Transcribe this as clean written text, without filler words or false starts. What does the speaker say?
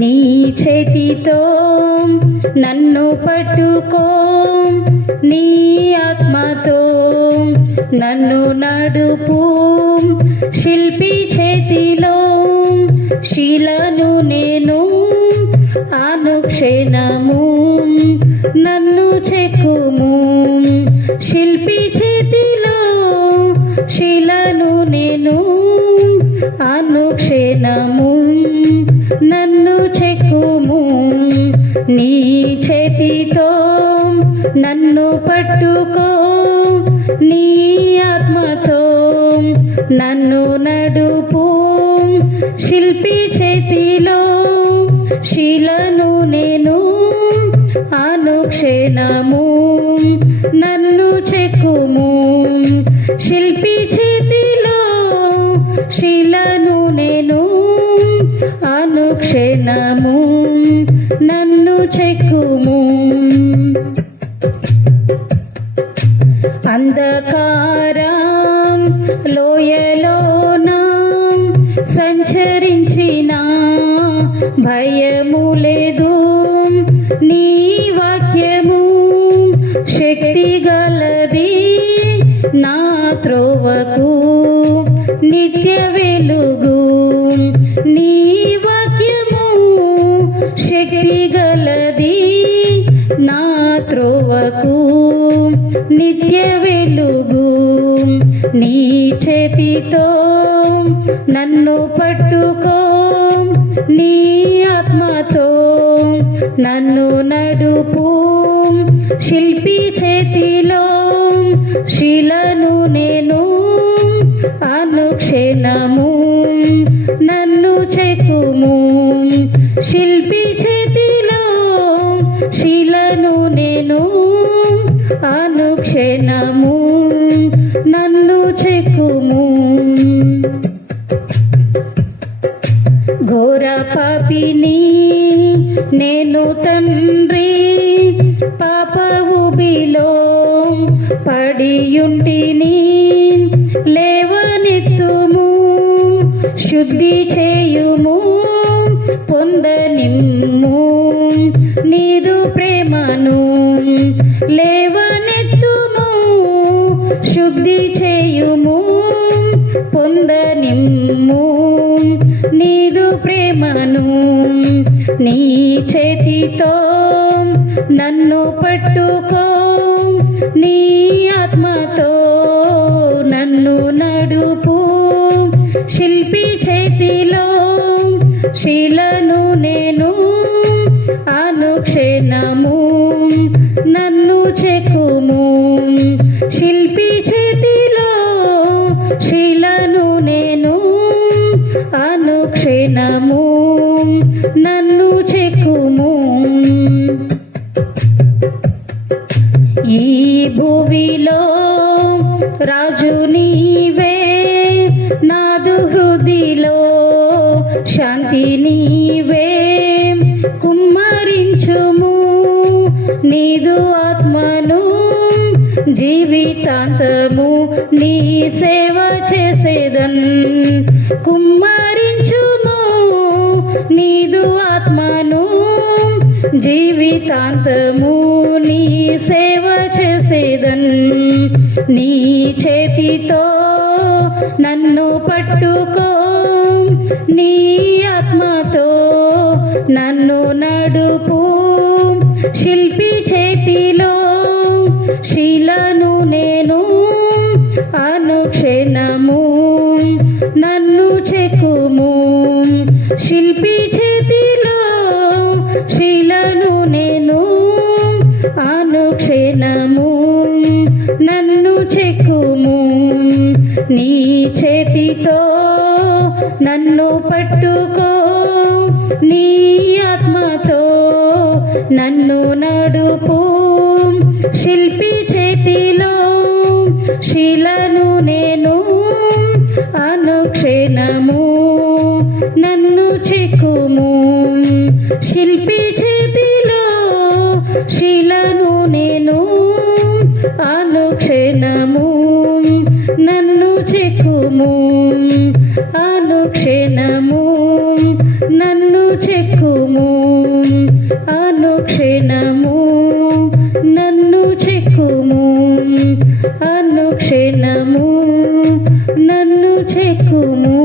నీ చేతితో నన్ను పట్టుకో, నీ ఆత్మతో నన్ను నడుపు. శిల్పి చేతిలో శిలను నేను, అనుక్షణము నన్ను చెక్కుము. శిల్పి చేతిలో శిలను నేను, అనుక్షణము నన్ను చెక్కుము. నీ చేతితో నన్ను పట్టుకో, నీ ఆత్మతో నన్ను నడుపు. శిల్పి చేతిలో శిలను నేను, అనుక్షణము నన్ను చెక్కుము. శిల్పి చేతిలో శిలను నేను, అనుక్షణము నన్ను చెక్కుము. అంధకారం లోయలోన సంచరించిన భయము లేదు. నీ వాక్యము శక్తి గలది, నా త్రోవకు నిత్య వెలుగు. నీ వాక్యము శక్తి గలది, నా త్రోవకు నిత్య వెలుగు. నీ చేతితో నన్ను పట్టుకో, నీ ఆత్మతో నన్ను నడుపు. శిల్పి చేతిలో శిలను నేను, అనుక్షణము నన్ను చెక్కుము. శిల్పి చేతిలో శిలను నేను, అనుక్షణము నన్ను చెక్కుము. ఘోర పాపిని నేను తండ్రి, పాప ఊబిలో పడియుంటిని. లేవనెత్తుము, శుద్ధి చేయుము, పొందనిమ్ము నీదు ప్రేమను. లేవనెత్తుము, శుద్ధి చేయుము, పొందనిమ్ము నీదు ప్రేమను. నీ చేతితో నన్ను పట్టుకో, నీ ఆత్మతో నన్ను నడుపు. శిల్పి చేతిలో శిలను నేను, అనుక్షణము నన్ను చెక్కుము. శిల్పి చేతిలో శిలను నేను, అనుక్షణము నన్ను చెక్కుము. ఈ భూమిలో రాజు నీవే, నాదు హృదిలో శాంతి నీవే. కుమ్మరించుము నీదు ఆత్మను, జీవితాంతము నీ సేవ చేసేదన్. కుమ్మరించుము నీదు ఆత్మను, జీవితాంతము నీ సేవ చేసేదన్. నీ చేతితో నన్ను పట్టుకో, నీ ఆత్మతో నన్ను నడుపు. శిల్పి చేతిలో శిలను నేను, అనుక్షణము నన్ను చెక్కుము. శిల్పి చేతిలో శిలను నేను, అనుక్షణము నన్ను చెక్కుము. నీ చేతితో నన్ను పట్టుకో, నీ ఆత్మతో నన్ను నడుపు. శిల్పి చేతిలో శిలను నేను, అనుక్షణము నన్ను చెక్కుము. శిల్పి చేతిలో శిలను నేను, అనుక్షణము నన్ను చెక్కుము. అనుక్షణము నన్ను చెక్కుము అనుక్షణము నన్ను చెక్కుము అనుక్షణము నన్ను చెక్కుము